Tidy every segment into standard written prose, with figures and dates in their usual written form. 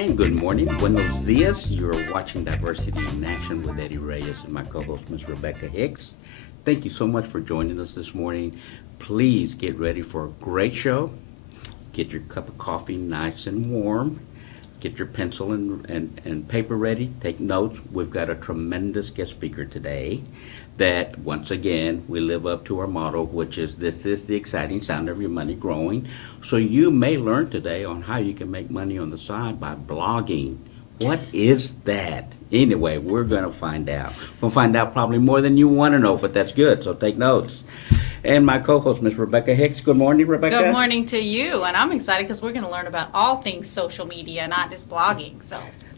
And good morning, buenos dias. You're watching Diversity in Action with Eddie Reyes and my co-host, Ms. Rebecca Hicks. Thank you so much for joining us this morning. Please get ready for a great show. Get your cup of coffee nice and warm. Get your pencil and paper ready. Take notes. We've got a tremendous guest speaker today that, once again, we live up to our motto, which is this is the exciting sound of your money growing. So you may learn today on how you can make money on the side by blogging. What is that? Anyway, we're going to find out. We'll find out probably more than you want to know, but that's good, so take notes. And my co-host, Ms. Rebecca Hicks. Good morning, Rebecca. Good morning to you, and I'm excited because we're going to learn about all things social media, not just blogging.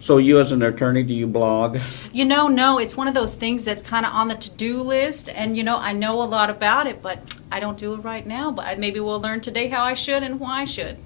So you as an attorney, do you blog? No, it's one of those things that's kind of on the to-do list, and I know a lot about it, but I don't do it right now, but maybe we'll learn today how I should and why I should.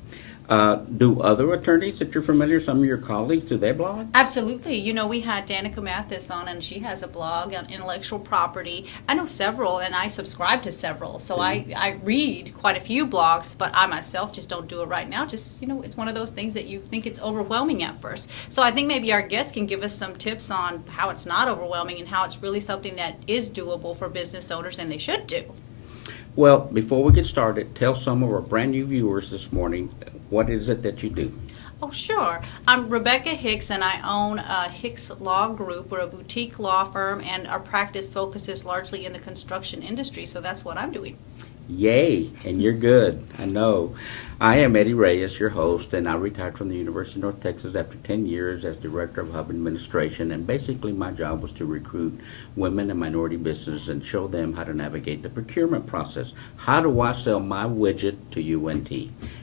Do other attorneys that you're familiar, some of your colleagues, do they blog? Absolutely. We had Danica Mathis on, and she has a blog on intellectual property. I know several, and I subscribe to several. So I read quite a few blogs, but I myself just don't do it right now. Just, it's one of those things that you think it's overwhelming at first. So I think maybe our guest can give us some tips on how it's not overwhelming and how it's really something that is doable for business owners, and they should do. Well, before we get started, tell some of our brand new viewers this morning, what is it that you do? Oh, sure. I'm Rebecca Hicks, and I own Hicks Law Group. We're a boutique law firm, and our practice focuses largely in the construction industry, so that's what I'm doing. Yay, and you're good, I know. I am Eddie Reyes, your host, and I retired from the University of North Texas after 10 years as Director of Hub Administration, and basically my job was to recruit women and minority businesses and show them how to navigate the procurement process. How do I sell my widget to UNT?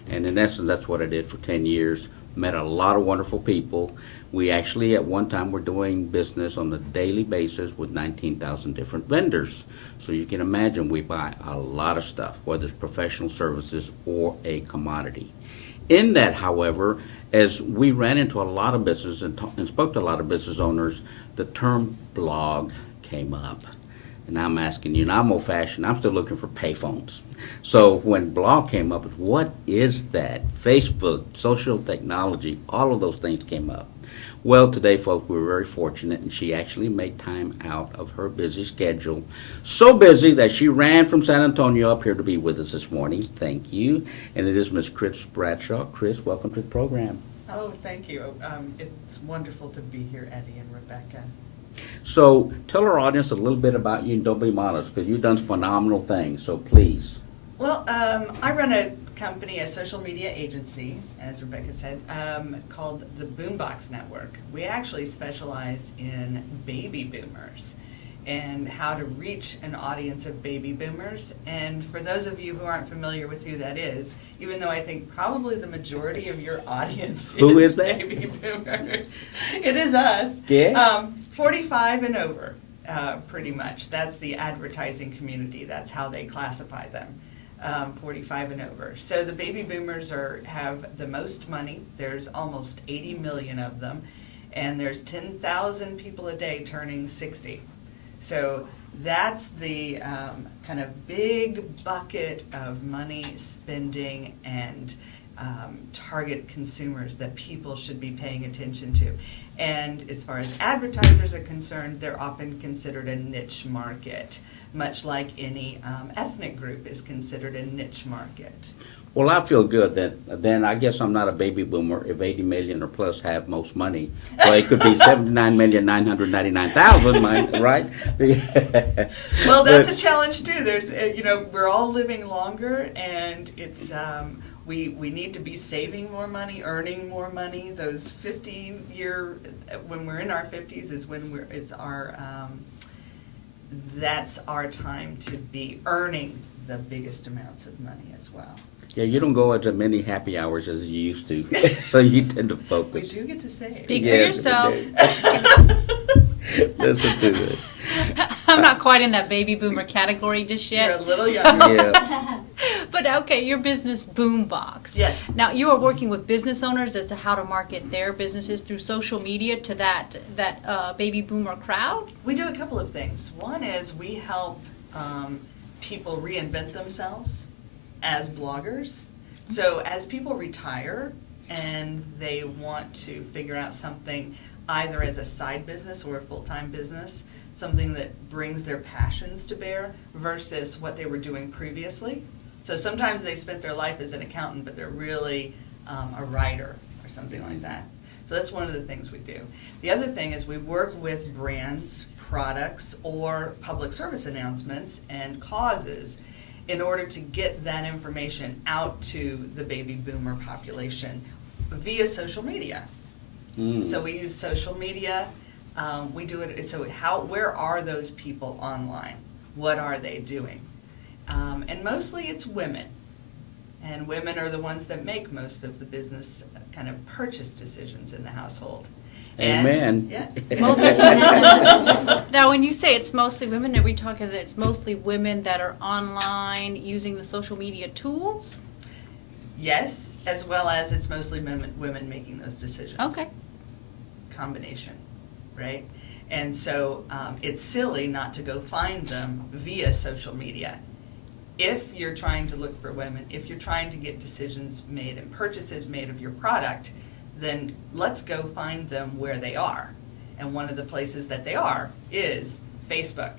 And in essence, that's what I did for 10 years. Met a lot of wonderful people. We actually, at one time, were doing business on a daily basis with 19,000 different vendors. So you can imagine we buy a lot of stuff, whether it's professional services or a commodity. In that, however, as we ran into a lot of business and spoke to a lot of business owners, the term blog came up. And I'm asking you, and I'm old-fashioned, I'm still looking for payphones. So when blog came up, what is that? Facebook, social technology, all of those things came up. Well, today, folks, we were very fortunate, and she actually made time out of her busy schedule. So busy that she ran from San Antonio up here to be with us this morning. Thank you. And it is Ms. Chris Bradshaw. Chris, welcome to the program. Oh, thank you. It's wonderful to be here, Eddie and Rebecca. So tell our audience a little bit about you, and don't be modest, because you've done phenomenal things, so please. Well, I run a company, a social media agency, as Rebecca said, called the Boombox Network. We actually specialize in baby boomers and how to reach an audience of baby boomers. And for those of you who aren't familiar with who that is, even though I think probably the majority of your audience Who is that? baby boomers, it is us. Yeah. 45 and over, pretty much. That's the advertising community. That's how they classify them. 45 and over. So the baby boomers have the most money. There's almost 80 million of them, and there's 10,000 people a day turning 60. So that's the kind of big bucket of money spending and target consumers that people should be paying attention to. And as far as advertisers are concerned, they're often considered a niche market, much like any ethnic group is considered a niche market. Well, I feel good that then I guess I'm not a baby boomer if 80 million or plus have most money. So it could be 79,999,000, right? Well, that's a challenge too. There's, we're all living longer, and it's we need to be saving more money, earning more money. Those 50-year, when we're in our 50s, is when that's our time to be earning the biggest amounts of money as well. Yeah, you don't go as many happy hours as you used to, so you tend to focus. We do get to save. Speak for yourself. Listen to this. I'm not quite in that baby boomer category just yet. You're a little younger. Yeah. But okay, your business Boombox. Yes. Now you are working with business owners as to how to market their businesses through social media to that baby boomer crowd. We do a couple of things. One is we help people reinvent themselves as bloggers. So as people retire, and they want to figure out something either as a side business or a full-time business, something that brings their passions to bear versus what they were doing previously. So sometimes they spent their life as an accountant, but they're really a writer or something like that. So that's one of the things we do. The other thing is we work with brands, products, or public service announcements and causes in order to get that information out to the baby boomer population via social media. So we use social media. We do it, so where are those people online? What are they doing? And mostly it's women. And women are the ones that make most of the business kind of purchase decisions in the household. Amen. Now, when you say it's mostly women, are we talking that it's mostly women that are online using the social media tools? Yes, as well as it's mostly women making those decisions. Okay. Combination, right? And so it's silly not to go find them via social media. If you're trying to look for women, if you're trying to get decisions made and purchases made of your product, then let's go find them where they are. And one of the places that they are is Facebook,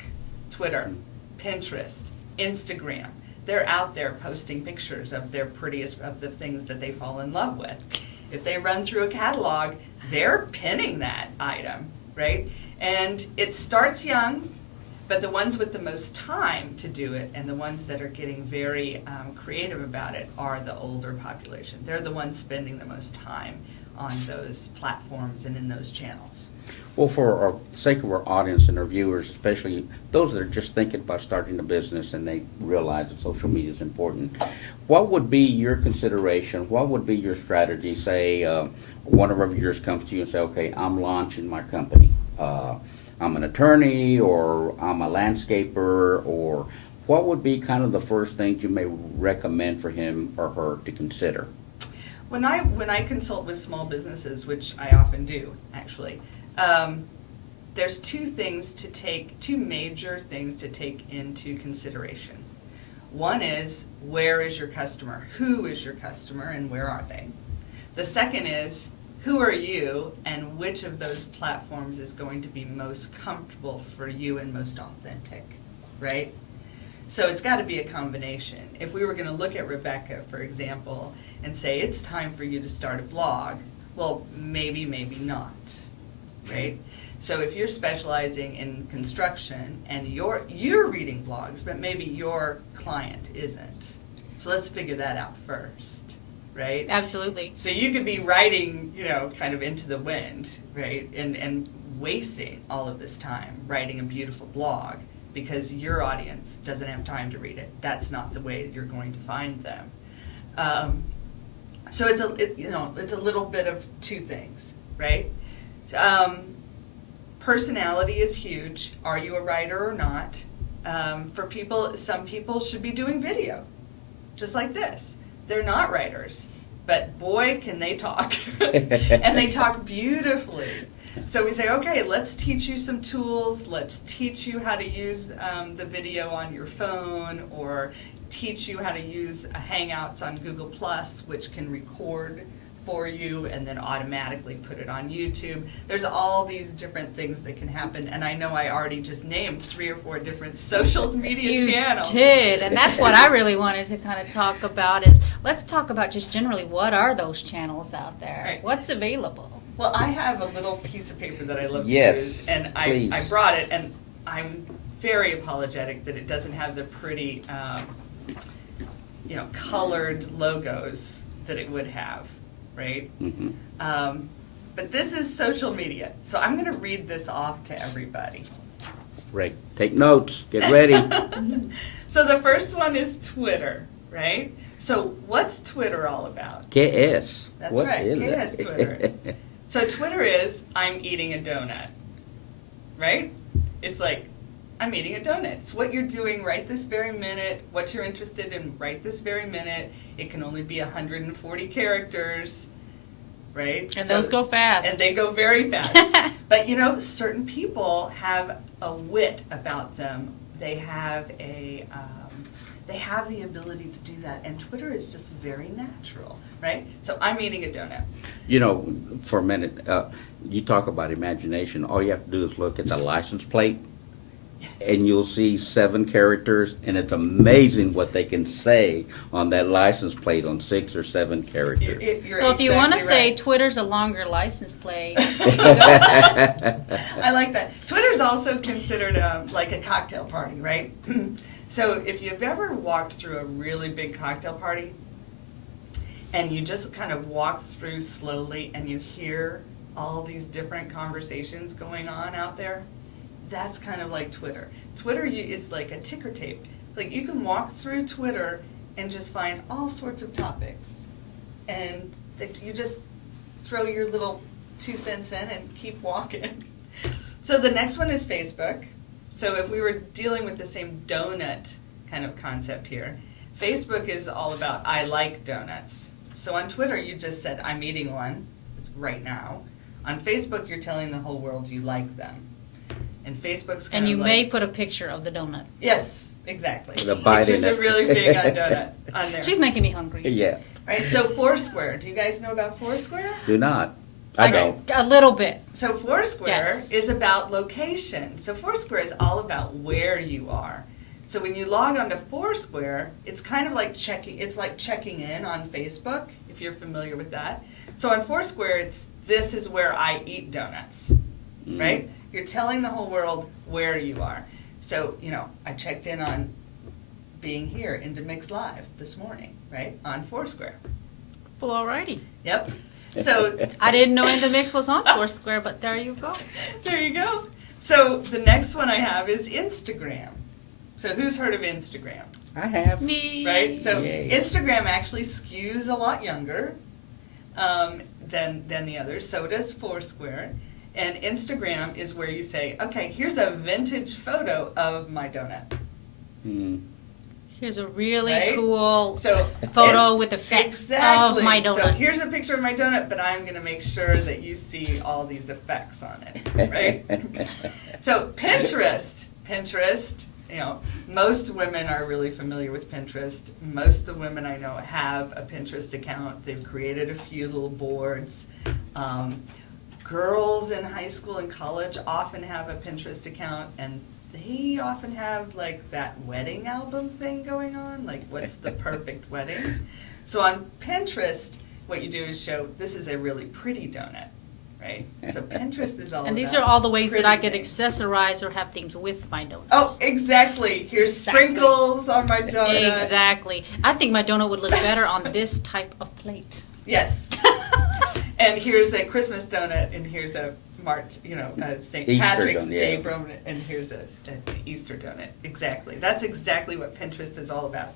Twitter, Pinterest, Instagram. They're out there posting pictures of their prettiest, of the things that they fall in love with. If they run through a catalog, they're pinning that item, right? And it starts young, but the ones with the most time to do it and the ones that are getting very creative about it are the older population. They're the ones spending the most time on those platforms and in those channels. Well, for our sake of our audience and our viewers, especially those that are just thinking about starting a business and they realize that social media is important, what would be your consideration? What would be your strategy? Say one of our viewers comes to you and say, okay, I'm launching my company. I'm an attorney, or I'm a landscaper, or what would be kind of the first things you may recommend for him or her to consider? When I consult with small businesses, which I often do, actually, there's two major things to take into consideration. One is, where is your customer? Who is your customer and where are they? The second is, who are you and which of those platforms is going to be most comfortable for you and most authentic, right? So it's got to be a combination. If we were going to look at Rebecca, for example, and say it's time for you to start a blog, well, maybe not, right? So if you're specializing in construction and you're reading blogs, but maybe your client isn't. So let's figure that out first, right? Absolutely. So you could be writing, kind of into the wind, right? And wasting all of this time writing a beautiful blog because your audience doesn't have time to read it. That's not the way you're going to find them. So it's a little bit of two things, right? Personality is huge. Are you a writer or not? Some people should be doing video, just like this. They're not writers, but boy, can they talk. And they talk beautifully. So we say, okay, let's teach you some tools. Let's teach you how to use the video on your phone, or teach you how to use Hangouts on Google+, which can record for you and then automatically put it on YouTube. There's all these different things that can happen, and I know I already just named 3 or 4 different social media channels. You did, and that's what I really wanted to kind of talk about is, let's talk about just generally what are those channels out there? Right. What's available? Well, I have a little piece of paper that I love to Yes, use, and please. I brought it, and I'm very apologetic that it doesn't have the pretty, colored logos that it would have, right? Mm-hmm. But this is social media, so I'm going to read this off to everybody. Right. Take notes. Get ready. So the first one is Twitter, right? So what's Twitter all about? KS. That's What right, is KS it? Twitter. So Twitter is, I'm eating a donut, right? It's like, I'm eating a donut. It's what you're doing right this very minute, what you're interested in right this very minute. It can only be 140 characters, right? And those go fast. And they go very fast. But certain people have a wit about them. They have the ability to do that, and Twitter is just very natural, right? So I'm eating a donut. You know, for a minute, you talk about imagination. All you have to do is look at the license plate, and you'll see 7 characters, and it's amazing what they can say on that license plate on 6 or 7 characters. You're So if you want to exactly say right. Twitter's a longer license plate, you can go with that. I like that. Twitter's also considered like a cocktail party, right? So if you've ever walked through a really big cocktail party and you just kind of walk through slowly and you hear all these different conversations going on out there, that's kind of like Twitter. Twitter is like a ticker tape. Like you can walk through Twitter and just find all sorts of topics. And that you just throw your little 2 cents in and keep walking. So the next one is Facebook. So if we were dealing with the same donut kind of concept here, Facebook is all about I like donuts. So on Twitter you just said I'm eating one. It's right now. On Facebook you're telling the whole world you like them. And Facebook's kind And you of may like, put a picture of the donut. yes, exactly. The bite in Pictures are it. really big on donut on there. She's making me hungry. Yeah, Right, so Foursquare. Do you guys know about Foursquare? do not. I don't. A little bit. So Foursquare Yes. is about location. So Foursquare is all about where you are. So when you log onto Foursquare, it's kind of like checking in on Facebook, if you're familiar with that. So on Foursquare, it's this is where I eat donuts, Mm. right? You're telling the whole world where you are. So, I checked in on being here into Mix Live this morning, right? On Foursquare. Well, alrighty. Yep. So I didn't know In the Mix was on Foursquare, but there you go. there you go. So the next one I have is Instagram. So who's heard of Instagram? I have. Me. Right? So Yay. Instagram actually skews a lot younger than the others. So does Foursquare. And Instagram is where you say, okay, here's a vintage photo of my donut. Mm. Here's a really Right? So So photo it's- with effects exactly. of my donut. So here's a picture of my donut, but I'm going to make sure that you see all these effects on it, right? So Pinterest, most women are really familiar with Pinterest. Most of the women I know have a Pinterest account. They've created a few little boards. Girls in high school and college often have a Pinterest account, and they often have like that wedding album thing going on, like what's the perfect wedding. So on Pinterest, what you do is show this is a really pretty donut, right? So Pinterest is all And these about are all the ways that I could pretty things. accessorize or have things with my donut. Oh, exactly. Here's Exactly. sprinkles on my donut. Exactly. I think my donut would look better on this type of plate. Yes. And here's a Christmas donut, and here's a St. Easter Patrick's donut, Day yeah. donut, and here's an Easter donut. Exactly. That's exactly what Pinterest is all about.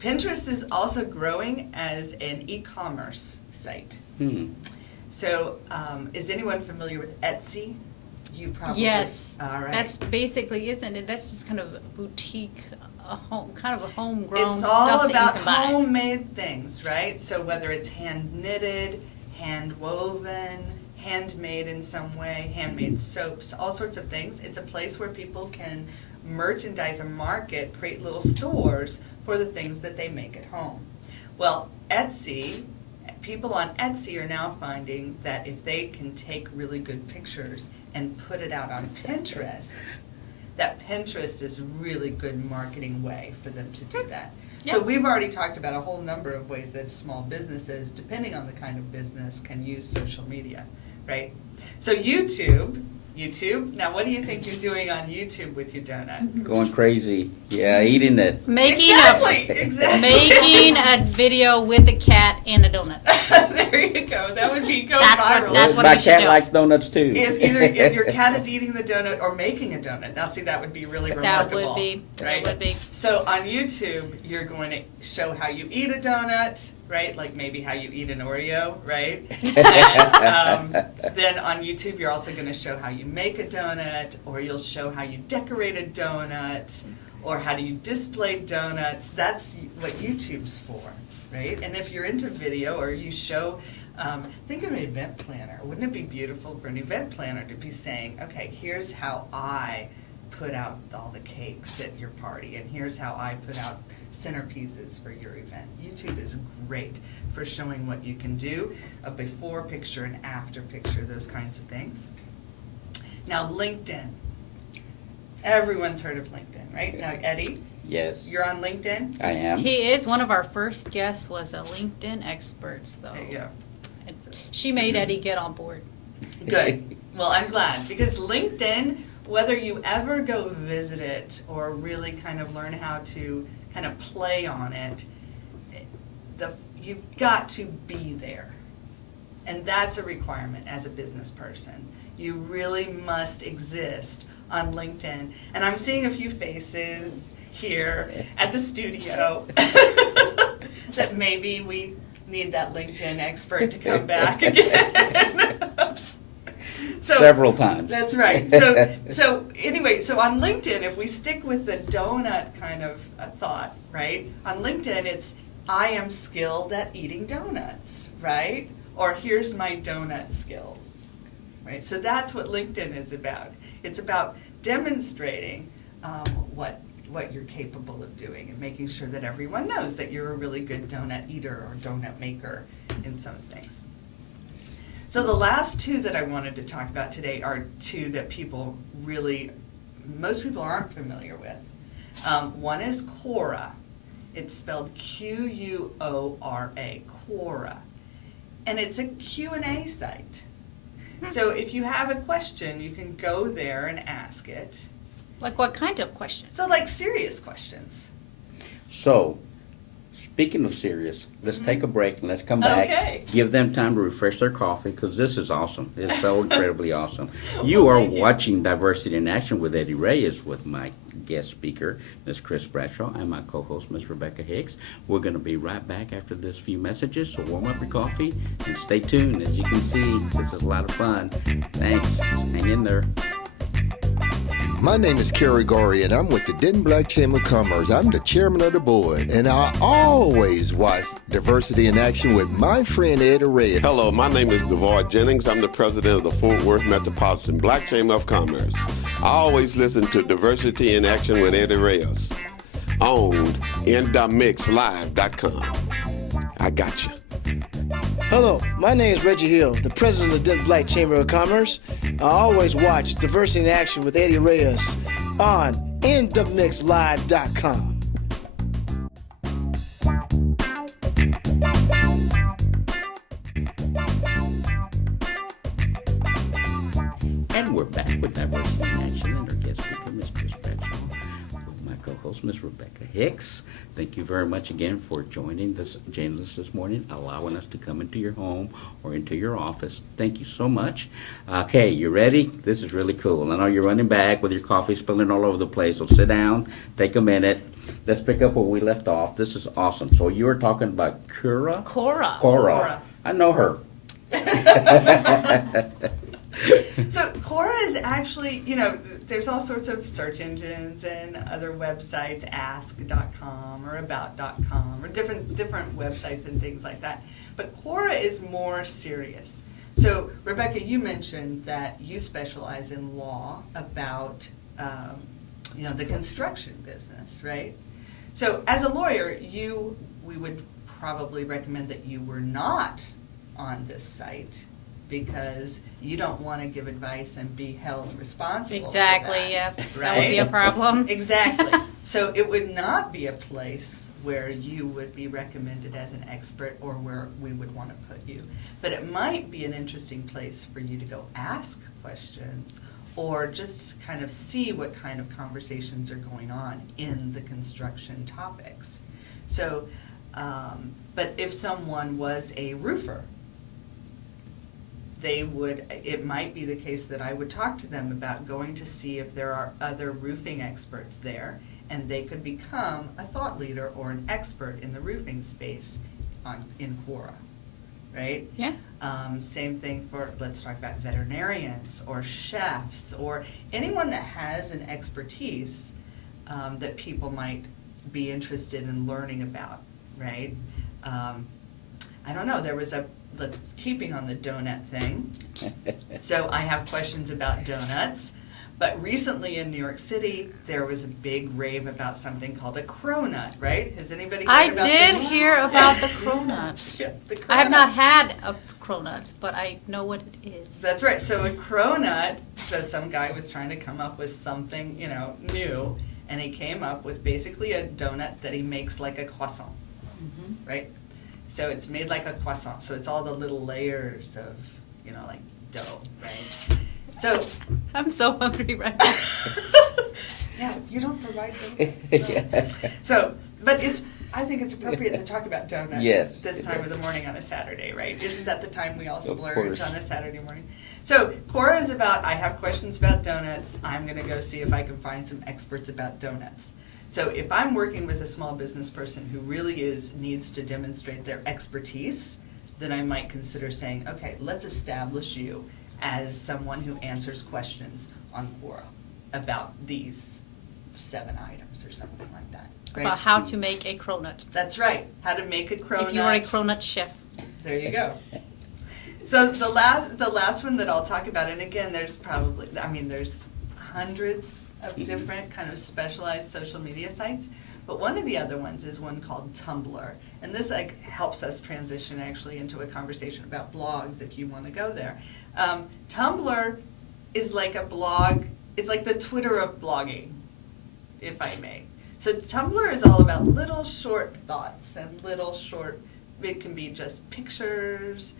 Pinterest is also growing as an e-commerce site. Hmm. So, is anyone familiar with Etsy? You probably. Yes. All right. That's basically, isn't it? That's just kind of a boutique, kind of a homegrown It's all stuff that you about can buy. homemade things, right? So whether it's hand knitted, hand woven, handmade in some way, handmade soaps, all sorts of things. It's a place where people can merchandise or market, create little stores for the things that they make at home. Well, Etsy, people on Etsy are now finding that if they can take really good pictures and put it out on Pinterest, that Pinterest is a really good marketing way for them to do that. So Yeah. we've already talked about a whole number of ways that small businesses, depending on the kind of business, can use social media, right? So YouTube, now what do you think you're doing on YouTube with your donut? Going crazy. Yeah, eating it. Making Exactly. making a video with a cat and a donut. There you go. That would be go That's viral. what My we should cat do. likes donuts too. If your cat is eating the donut or making a donut. Now see, that would be really That remarkable. would be. right? That would be. So on YouTube, you're going to show how you eat a donut, right? Like maybe how you eat an Oreo, right? And then on YouTube, you're also going to show how you make a donut, or you'll show how you decorate a donut, or how do you display donuts. That's what YouTube's for, right? And if you're into video or you show, think of an event planner. Wouldn't it be beautiful for an event planner to be saying, okay, here's how I put out all the cakes at your party, and here's how I put out centerpieces for your event. YouTube is great for showing what you can do, a before picture and after picture, those kinds of things. Now, LinkedIn. Everyone's heard of LinkedIn, right? Now, Eddie, Yes, you're on LinkedIn? I am. He is. One of our first guests was a LinkedIn expert, though. There you go. And she made Eddie get on board. Good. Well, I'm glad, because LinkedIn, whether you ever go visit it or really kind of learn how to kind of play on it, you've got to be there. And that's a requirement as a business person. You really must exist on LinkedIn. And I'm seeing a few faces here at the studio that maybe we need that LinkedIn expert to come back again. Several times. That's right. So anyway, so on LinkedIn, if we stick with the donut kind of thought, right? On LinkedIn, it's I am skilled at eating donuts, right? Or here's my donut skills, right? So that's what LinkedIn is about. It's about demonstrating what you're capable of doing and making sure that everyone knows that you're a really good donut eater or donut maker in some things. So the last two that I wanted to talk about today are two that most people aren't familiar with. One is Quora. It's spelled Quora, Quora. And it's a Q&A site. So if you have a question, you can go there and ask it. Like what kind of questions? So like serious questions. So, speaking of serious, let's take a break and let's come back. Okay. Give them time to refresh their coffee, because this is awesome. It's so incredibly awesome. Well, You are thank you. watching Diversity in Action with Eddie Reyes, with my guest speaker, Ms. Chris Bradshaw, and my co-host, Ms. Rebecca Hicks. We're going to be right back after this few messages, so warm up your coffee and stay tuned. As you can see, this is a lot of fun. Thanks. Hang in there. My name is Kerry Gorey, and I'm with the Denton Black Chamber of Commerce. I'm the chairman of the board, and I always watch Diversity in Action with my friend Eddie Reyes. Hello, my name is DeVar Jennings. I'm the president of the Fort Worth Metropolitan Black Chamber of Commerce. I always listen to Diversity in Action with Eddie Reyes, owned InTheMixLive.com. I got you. Hello, my name is Reggie Hill, the president of the Denton Black Chamber of Commerce. I always watch Diversity in Action with Eddie Reyes on InTheMixLive.com. And we're back with Diversity in Action and our guest speaker, Ms. Chris Bradshaw, with my co-host, Ms. Rebecca Hicks. Thank you very much again for joining us this morning, allowing us to come into your home or into your office. Thank you so much. Okay, you ready? This is really cool. I know you're running back with your coffee spilling all over the place, so sit down, take a minute. Let's pick up where we left off. This is awesome. So you were talking about Quora? Quora. Quora. I know her. So Quora is actually, there's all sorts of search engines and other websites, ask.com or about.com or different websites and things like that. But Quora is more serious. So Rebecca, you mentioned that you specialize in law about, the construction business, right? So as a lawyer, we would probably recommend that you were not on this site, because you don't want to give advice and be held responsible. Exactly, for that, yeah. Right? That would be a problem. Exactly. So it would not be a place where you would be recommended as an expert or where we would want to put you. But it might be an interesting place for you to go ask questions or just kind of see what kind of conversations are going on in the construction topics. So, but if someone was a roofer, it might be the case that I would talk to them about going to see if there are other roofing experts there, and they could become a thought leader or an expert in the roofing space in Quora, right? Yeah. Same thing for, let's talk about veterinarians or chefs or anyone that has an expertise that people might be interested in learning about, right? I don't know, there was keeping on the donut thing. So I have questions about donuts, But recently in New York City, there was a big rave about something called a cronut, right? Has anybody heard I about did the- hear about the cronut. Yeah, the I have cronut. not had a cronut, but I know what it is. That's right. So a cronut, so some guy was trying to come up with something, new, and he came up with basically a donut that he makes like a croissant, right? So it's made like a croissant. So it's all the little layers of, like dough, right? So I'm so hungry right now. yeah, you don't provide donuts. So, but I think it's appropriate to talk about donuts Yes, this it time of is. the morning on a Saturday, right? Isn't that the time we all Of splurge course. on a Saturday morning? So Cora is about, I have questions about donuts. I'm going to go see if I can find some experts about donuts. So if I'm working with a small business person who really needs to demonstrate their expertise, then I might consider saying, okay, let's establish you as someone who answers questions on Quora about these 7 items or something like that. Right? About how to make a cronut. That's right. How to make a cronut. If you are a cronut chef. There you go. So the last one that I'll talk about, and again, there's hundreds of different kind of specialized social media sites, but one of the other ones is one called Tumblr, and this helps us transition actually into a conversation about blogs if you want to go there. Tumblr is like a blog. It's like the Twitter of blogging, if I may. So Tumblr is all about little short thoughts and little short, it can be just pictures.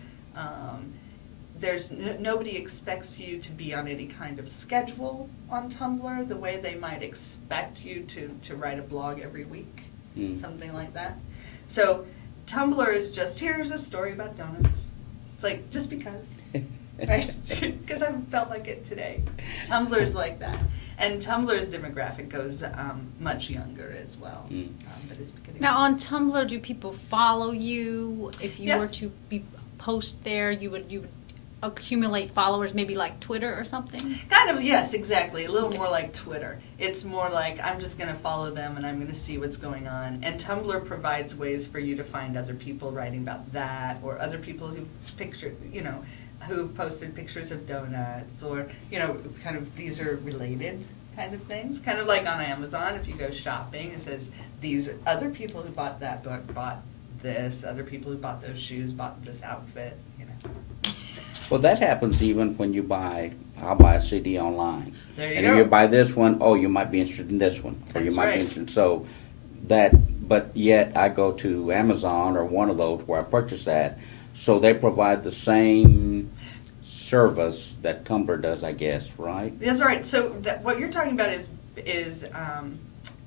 Nobody expects you to be on any kind of schedule on Tumblr the way they might expect you to write a blog every week, something like that. So Tumblr is just, here's a story about donuts. It's like, just because, right? Because I felt like it today. Tumblr's like that. And Tumblr's demographic goes much younger as well. But it's beginning. Now on Tumblr, do people follow you? If you were Yes. to post there, you would accumulate followers, maybe like Twitter or something? Kind of, yes, exactly. A little more like Twitter. It's more like I'm just going to follow them and I'm going to see what's going on. And Tumblr provides ways for you to find other people writing about that, or other people who who posted pictures of donuts, or kind of these are related kind of things. Kind of like on Amazon, if you go shopping, it says these other people who bought that book bought this. Other people who bought those shoes bought this outfit. Well, that happens even when I'll buy a CD online. There you and go. if you buy this one, you might be interested in this one. Or you That's might right. be interested. So but yet I go to Amazon or one of those where I purchase that. So they provide the same service that Tumblr does, I guess, right? That's right. So what you're talking about is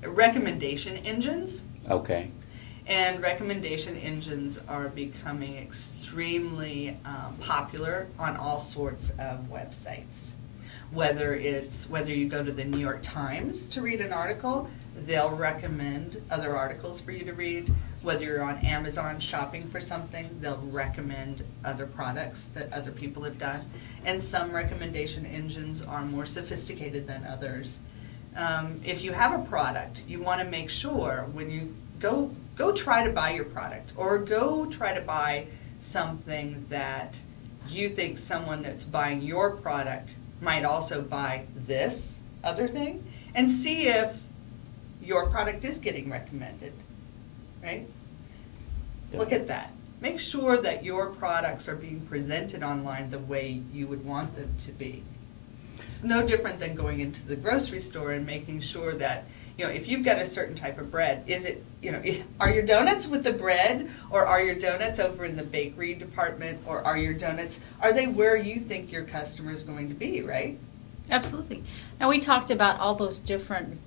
recommendation engines. Okay. And recommendation engines are becoming extremely popular on all sorts of websites. Whether you go to the New York Times to read an article, they'll recommend other articles for you to read. Whether you're on Amazon shopping for something, they'll recommend other products that other people have done. And some recommendation engines are more sophisticated than others. If you have a product, you want to make sure when you go try to buy your product, or go try to buy something that you think someone that's buying your product might also buy this other thing, and see if your product is getting recommended, right? Look at that. Make sure that your products are being presented online the way you would want them to be. It's no different than going into the grocery store and making sure that, if you've got a certain type of bread, is it, are your donuts with the bread, or are your donuts over in the bakery department, or are they where you think your customer is going to be, right? Absolutely. Now, we talked about all those different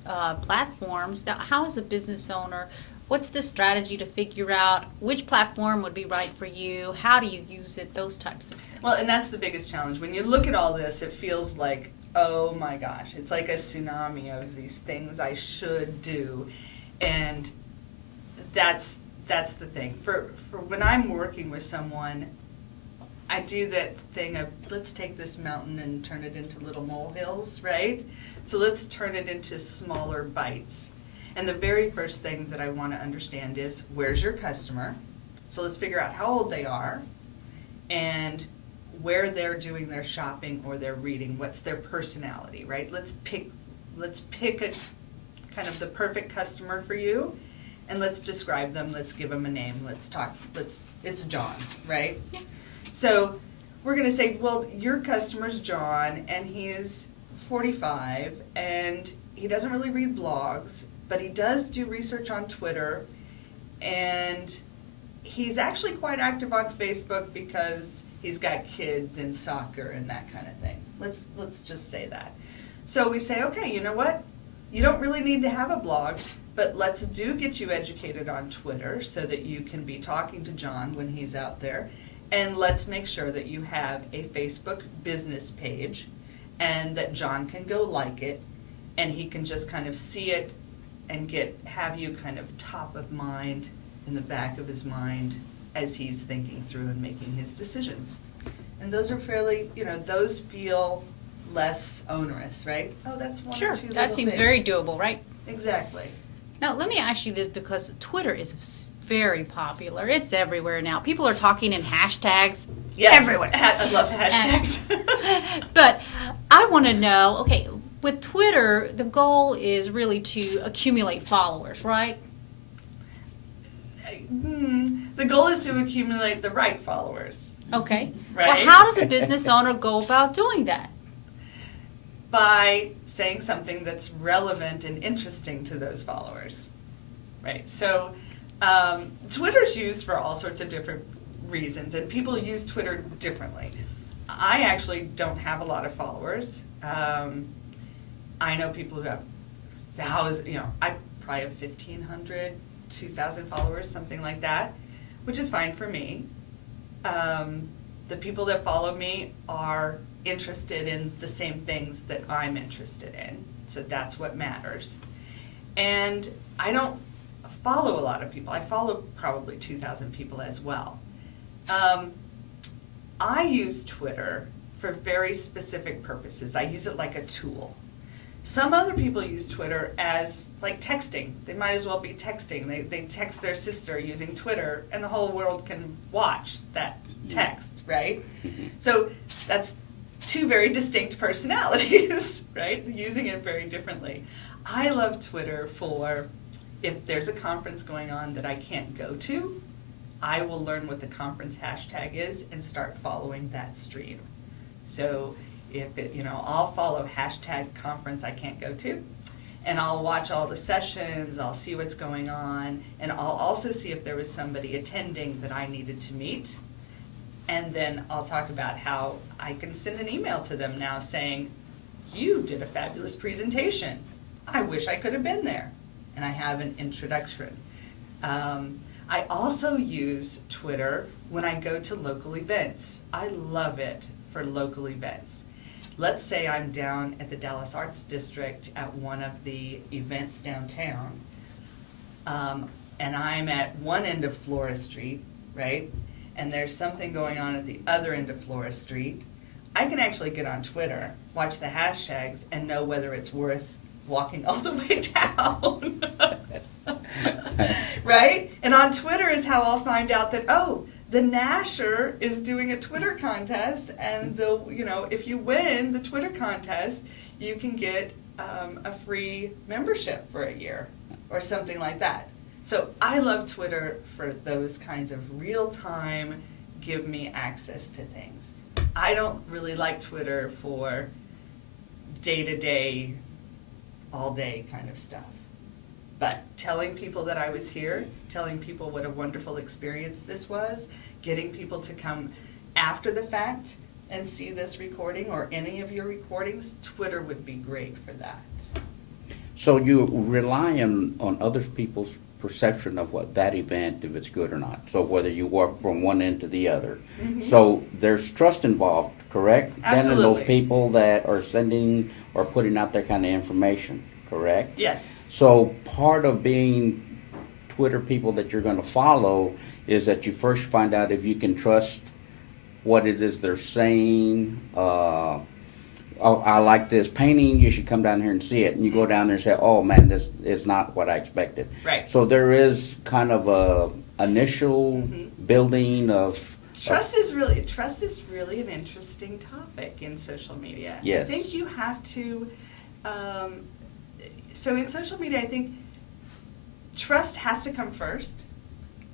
platforms. Now, how as a business owner, what's the strategy to figure out which platform would be right for you? How do you use it? Those types of things. Well, and that's the biggest challenge. When you look at all this, it feels like, oh my gosh, it's like a tsunami of these things I should do. And that's the thing. For when I'm working with someone, I do that thing of, let's take this mountain and turn it into little molehills, right? So let's turn it into smaller bites. And the very first thing that I want to understand is, where's your customer? So let's figure out how old they are, and where they're doing their shopping or their reading, what's their personality, right? Let's pick a kind of the perfect customer for you, and let's describe them, let's give them a name, it's John, right? Yeah. So we're gonna say, well, your customer's John, and he is 45, and he doesn't really read blogs, but he does do research on Twitter, and he's actually quite active on Facebook because he's got kids and soccer and that kind of thing. Let's just say that. So we say, okay, you know what? You don't really need to have a blog, but let's get you educated on Twitter so that you can be talking to John when he's out there. And let's make sure that you have a Facebook business page and that John can go like it and he can just kind of see it and have you kind of top of mind in the back of his mind as he's thinking through and making his decisions. And those are fairly, those feel less onerous, right? Oh, that's one Sure, or two that little seems things. very doable, right? Exactly. Now, let me ask you this, because Twitter is very popular. It's everywhere now. People are talking in hashtags everywhere. I love hashtags. But I want to know, okay, with Twitter, the goal is really to accumulate followers, right? The goal is to accumulate the right followers. Okay. Right. Well, how does a business owner go about doing that? By saying something that's relevant and interesting to those followers, right? So Twitter's used for all sorts of different reasons, and people use Twitter differently. I actually don't have a lot of followers. I know people who have thousands, I probably have 1,500, 2,000 followers, something like that, which is fine for me. The people that follow me are interested in the same things that I'm interested in, so that's what matters. And I don't follow a lot of people. I follow probably 2,000 people as well. I use Twitter for very specific purposes. I use it like a tool. Some other people use Twitter as like texting. They might as well be texting. They text their sister using Twitter, and the whole world can watch that text, right? So that's two very distinct personalities, right? Using it very differently. I love Twitter for if there's a conference going on that I can't go to, I will learn what the conference hashtag is and start following that stream. So if it, I'll follow hashtag conference I can't go to, and I'll watch all the sessions, I'll see what's going on, and I'll also see if there was somebody attending that I needed to meet. And then I'll talk about how I can send an email to them now saying, you did a fabulous presentation. I wish I could have been there. And I have an introduction. I also use Twitter when I go to local events. I love it for local events. Let's say I'm down at the Dallas Arts District at one of the events downtown, and I'm at one end of Flora Street, right? And there's something going on at the other end of Flora Street. I can actually get on Twitter, watch the hashtags, and know whether it's worth walking all the way down. Right? And on Twitter is how I'll find out that, the Nasher is doing a Twitter contest, and if you win the Twitter contest, you can get a free membership for a year or something like that. So I love Twitter for those kinds of real-time, give me access to things. I don't really like Twitter for day-to-day, all-day kind of stuff. But telling people that I was here, telling people what a wonderful experience this was, getting people to come after the fact and see this recording or any of your recordings, Twitter would be great for that. So you rely on other people's perception of what that event, if it's good or not. So whether you walk from one end to the other. Mm-hmm. So there's trust involved, correct? Absolutely. Then in those people that are sending or putting out that kind of information, correct? Yes. So part of being Twitter people that you're going to follow is that you first find out if you can trust what it is they're saying. I like this painting, you should come down here and see it. And you go down there and say, oh man, this is not what I expected. Right. So there is kind of a initial building of Trust is really an interesting topic in social media. Yes. I think you have to, so in social media, I think trust has to come first,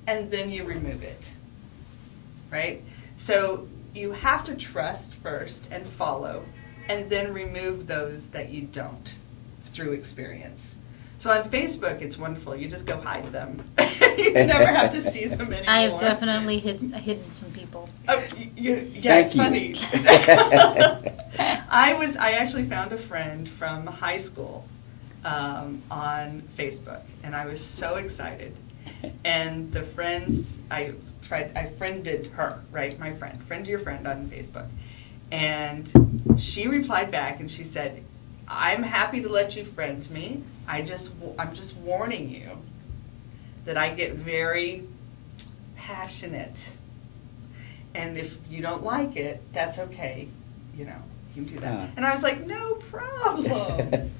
and then you remove it, right? So you have to trust first and follow, and then remove those that you don't through experience. So on Facebook, it's wonderful. You just go hide them. You never have to see them anymore. I have definitely hidden some people. Oh, Thank it's you. funny. I actually found a friend from high school on Facebook, and I was so excited. And the friends, I friended her, right? My friend your friend on Facebook. And she replied back and she said, I'm happy to let you friend me. I'm just warning you that I get very passionate. And if you don't like it, that's okay. You can do that. And I was like, no problem.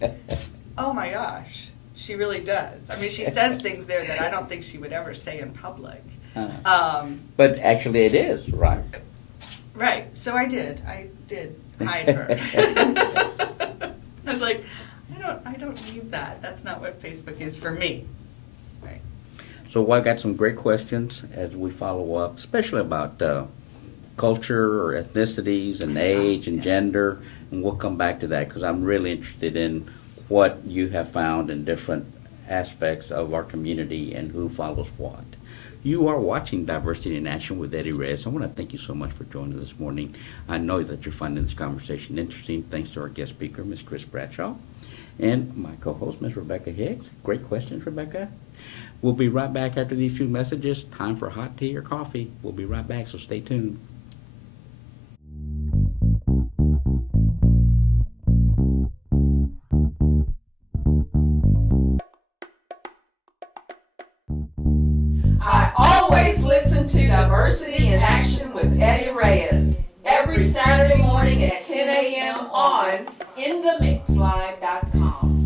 Oh my gosh, she really does. I mean, she says things there that I don't think she would ever say in public. But actually it is, right? Right, so I did hide her. I was like, I don't need that. That's not what Facebook is for me. Right. So I got some great questions as we follow up, especially about culture or ethnicities and age and Yes. gender, and we'll come back to that because I'm really interested in what you have found in different aspects of our community and who follows what. You are watching Diversity in Action with Eddie Reyes. I want to thank you so much for joining this morning. I know that you're finding this conversation interesting. Thanks to our guest speaker, Ms. Chris Bradshaw, and my co-host, Ms. Rebecca Hicks. Great questions, Rebecca. We'll be right back after these few messages. Time for hot tea or coffee. We'll be right back, so stay tuned. I always listen to Diversity in Action with Eddie Reyes every Saturday morning at 10 a.m. on InTheMixLive.com.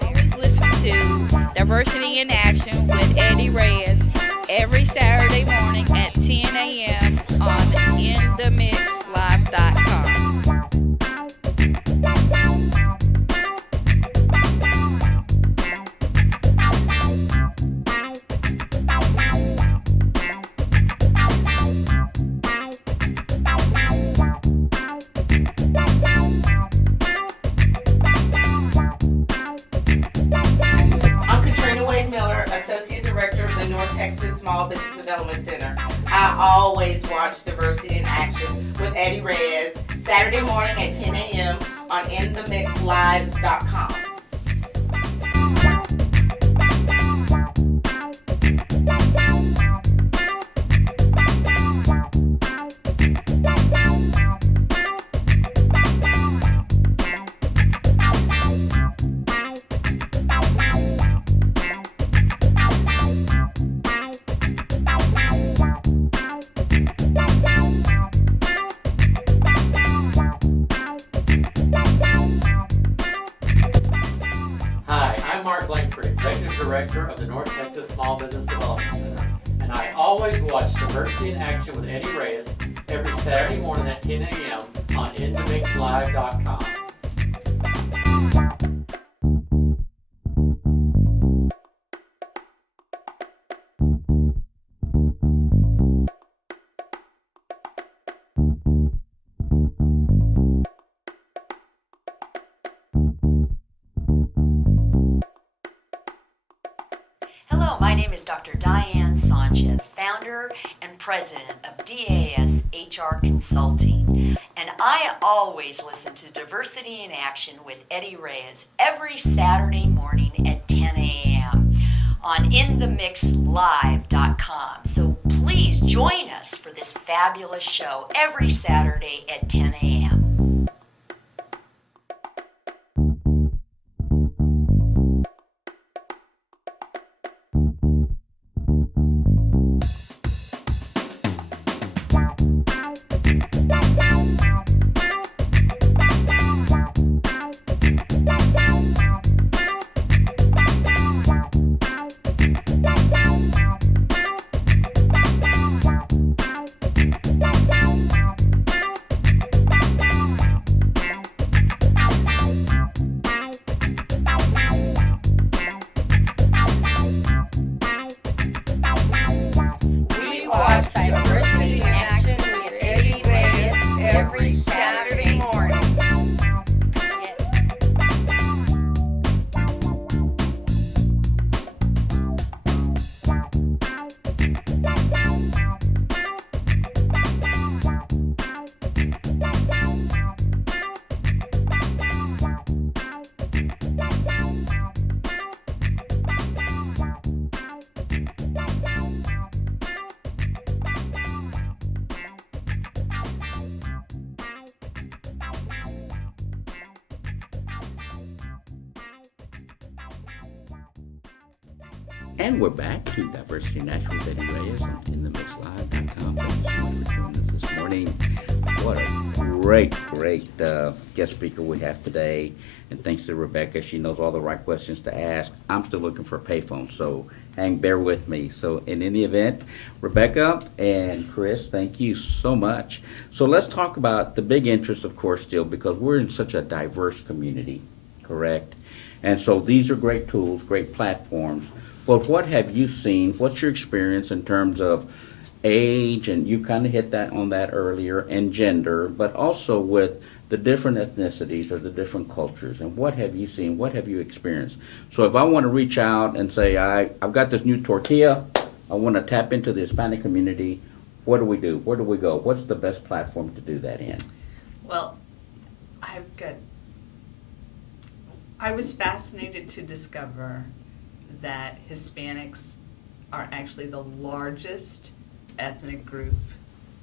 Always listen to Diversity in Action with Eddie Reyes every Saturday morning at 10 a.m. on InTheMixLive.com. I'm Katrina Wade Miller, Associate Director of the North Texas Small Business Development Center. I always watch Diversity in Action with Eddie Reyes Saturday morning at 10 a.m. on InTheMixLive.com. Hi, I'm Mark Langford, Executive Director of the North Texas Small Business Development Center, and I always watch Diversity in Action with Eddie Reyes every Saturday morning at 10 a.m. on InTheMixLive.com. Hello, my name is Dr. Diane Sanchez, founder and president of DAS HR Consulting, and I always listen to Diversity in Action with Eddie Reyes every Saturday morning at 10 a.m. on InTheMixLive.com. So please join us for this fabulous show every Saturday at 10 a.m. And we're back to Diversity in Action with Eddie Reyes on InTheMixLive.com. Thank you so much for joining us this morning. What a great guest speaker we have today. And thanks to Rebecca, she knows all the right questions to ask. I'm still looking for a payphone, so bear with me. So in any event, Rebecca and Chris, thank you so much. So let's talk about the big interest, of course, still, because we're in such a diverse community, correct? And so these are great tools, great platforms. But what have you seen? What's your experience in terms of age, and you kind of hit that on that earlier, and gender, but also with the different ethnicities or the different cultures, and what have you seen? What have you experienced? So if I want to reach out and say, I've got this new tortilla, I want to tap into the Hispanic community, what do we do? Where do we go? What's the best platform to do that in? Well, I was fascinated to discover that Hispanics are actually the largest ethnic group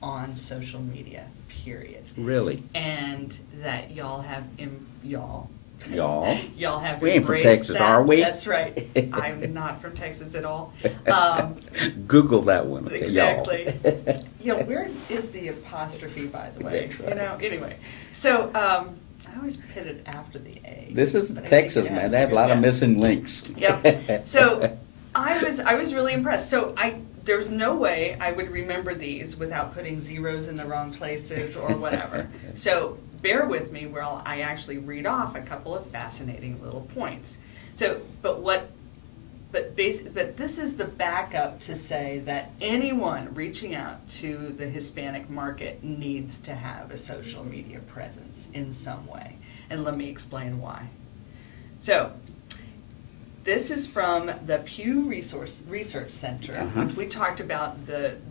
on social media, period. Really? And that y'all have Y'all? y'all have We ain't from embraced Texas, that. are we? That's right. I'm not from Texas at all. Google that one. Okay, Exactly. Y'all. Where is the apostrophe, by the way? That's right. Anyway. So, I always put it after the A. This is but I think Texas, it has man. They have a to, lot of yeah. missing links. Yep. So I was really impressed. So there's no way I would remember these without putting zeros in the wrong places or whatever. So bear with me while I actually read off a couple of fascinating little points. So, but this is the backup to say that anyone reaching out to the Hispanic market needs to have a social media presence in some way. And let me explain why. So, this is from the Pew Research Center, which we talked about.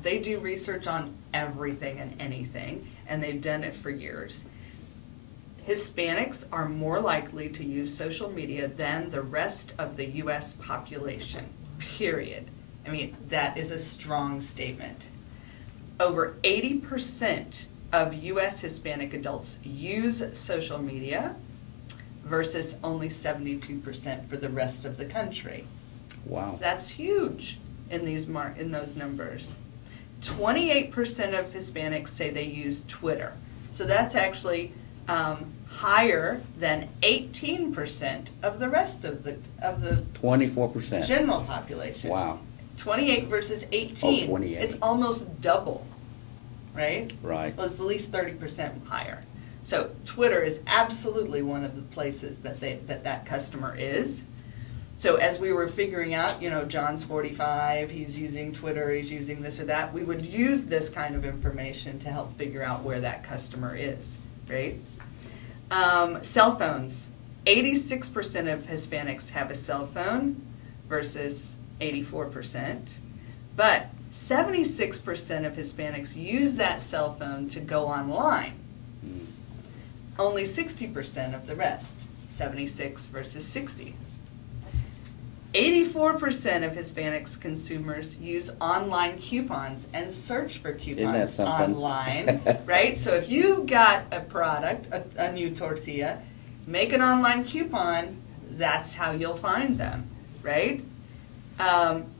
They do research on everything and anything, and they've done it for years. Hispanics are more likely to use social media than the rest of the U.S. population, period. I mean, that is a strong statement. Over 80% of U.S. Hispanic adults use social media versus only 72% for the rest of the country. Wow. That's huge in those numbers. 28% of Hispanics say they use Twitter. So that's actually higher than 18% of the rest of the 24%. general population. Wow. 28 versus 18. Oh, 28. It's almost double, right? Right. Well, it's at least 30% higher. So Twitter is absolutely one of the places that customer is. So as we were figuring out, John's 45, he's using Twitter, he's using this or that, we would use this kind of information to help figure out where that customer is, right? Cell phones. 86% of Hispanics have a cell phone versus 84%. But 76% of Hispanics use that cell phone to go online. Only 60% of the rest, 76 versus 60. 84% of Hispanics consumers use online coupons and search for coupons online, right? So if you got a product, a new tortilla, make an online coupon, that's how you'll find them, right?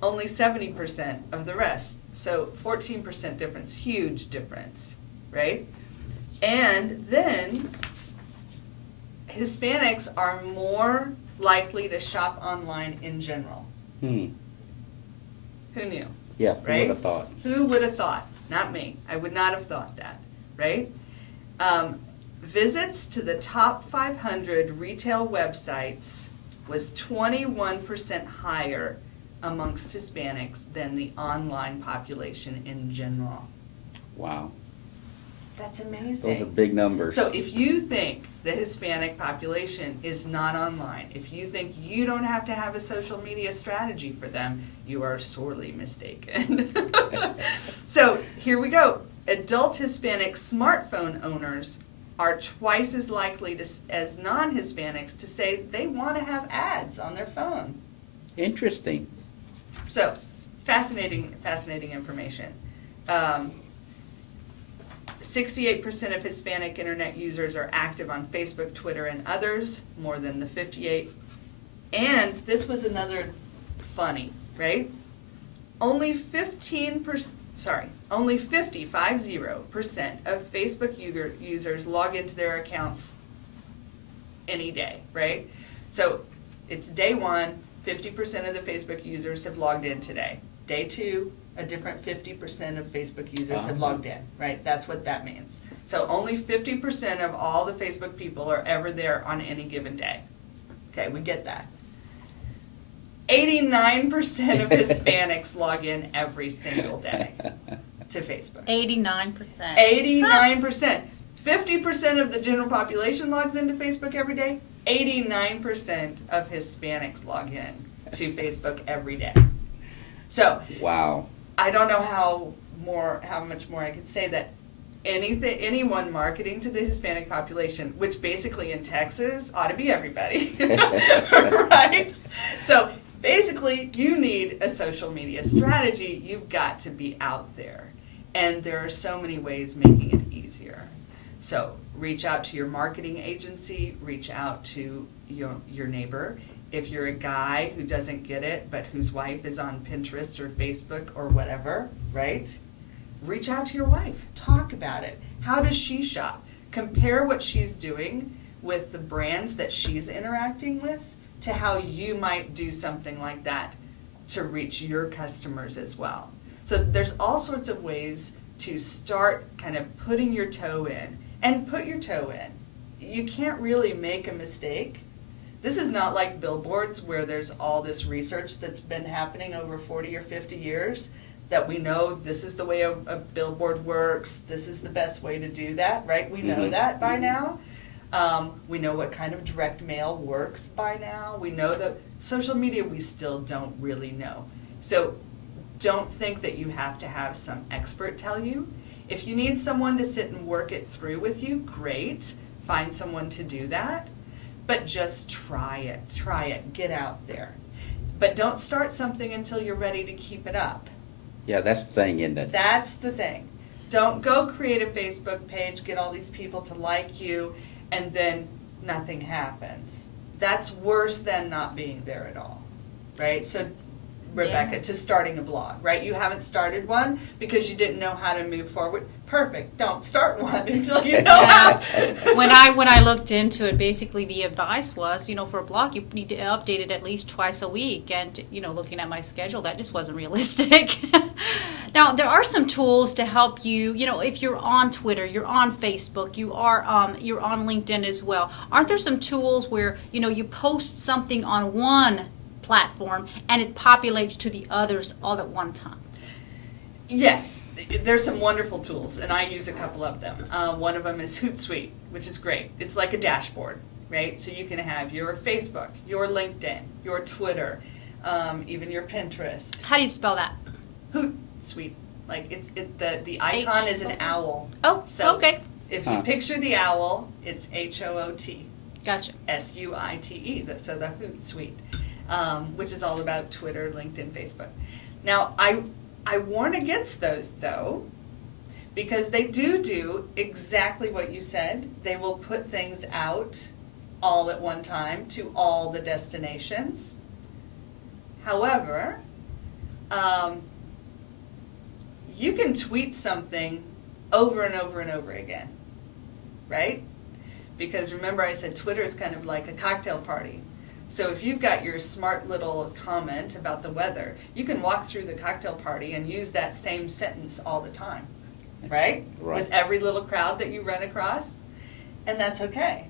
Only 70% of the rest. So 14% difference, huge difference, right? And then Hispanics are more likely to shop online in general. Who knew? Yeah, who right? would have thought? Who would have thought? Not me. I would not have thought that, right? Visits to the top 500 retail websites was 21% higher amongst Hispanics than the online population in general. Wow. That's amazing. Those are big numbers. So if you think the Hispanic population is not online, if you think you don't have to have a social media strategy for them, you are sorely mistaken. So here we go. Adult Hispanic smartphone owners are twice as likely as non-Hispanics to say they want to have ads on their phone. Interesting. So, fascinating information. 68% of Hispanic internet users are active on Facebook, Twitter, and others, more than the 58. And this was another funny. right? Only 50% of Facebook users log into their accounts any day, right? So it's day one, 50% of the Facebook users have logged in today. Day two, a different 50% of Facebook users have logged in, right? That's what that means. So only 50% of all the Facebook people are ever there on any given day. Okay, we get that. 89% of Hispanics log in every single day to Facebook. 89%. 89%. 50% of the general population logs into Facebook every day. 89% of Hispanics log in to Facebook every day. So Wow. I don't know how much more I could say that anyone marketing to the Hispanic population, which basically in Texas ought to be everybody, right? So basically, you need a social media strategy. You've got to be out there. And there are so many ways making it easier. So reach out to your marketing agency, reach out to your neighbor. If you're a guy who doesn't get it, but whose wife is on Pinterest or Facebook or whatever, right? Reach out to your wife. Talk about it. How does she shop? Compare what she's doing with the brands that she's interacting with to how you might do something like that to reach your customers as well. So there's all sorts of ways to start kind of putting your toe in, and put your toe in. You can't really make a mistake. This is not like billboards where there's all this research that's been happening over 40 or 50 years that we know this is the way a billboard works, this is the best way to do that, right? We know that by now. We know what kind of direct mail works by now. We know that social media we still don't really know. So don't think that you have to have some expert tell you. If you need someone to sit and work it through with you, great. Find someone to do that. But just try it, get out there. But don't start something until you're ready to keep it up. Yeah, that's the thing, isn't it? That's the thing. Don't go create a Facebook page, get all these people to like you, and then nothing happens. That's worse than not being there at all, right? So, Rebecca, to starting a blog, right? You haven't started one because you didn't know how to move forward. Perfect. Don't start one until you know how. When I looked into it, basically the advice was, for a blog, you need to update it at least twice a week. And, looking at my schedule, that just wasn't realistic. Now, there are some tools to help you, if you're on Twitter, you're on Facebook, you're on LinkedIn as well. Aren't there some tools where, you post something on one platform and it populates to the others all at one time? Yes, there's some wonderful tools, and I use a couple of them. One of them is Hootsuite, which is great. It's like a dashboard, right? So you can have your Facebook, your LinkedIn, your Twitter, even your Pinterest. How do you spell that? Hootsuite. Like the icon is an owl. Oh, so okay. If you picture the owl, it's Hoot. Gotcha. Suite. So the Hootsuite, which is all about Twitter, LinkedIn, Facebook. Now I warn against those, though, because they do exactly what you said. They will put things out all at one time to all the destinations. However, you can tweet something over and over and over again, right? Because remember I said Twitter is kind of like a cocktail party. So if you've got your smart little comment about the weather, you can walk through the cocktail party and use that same sentence all the time, right? Right. With every little crowd that you run across, and that's okay.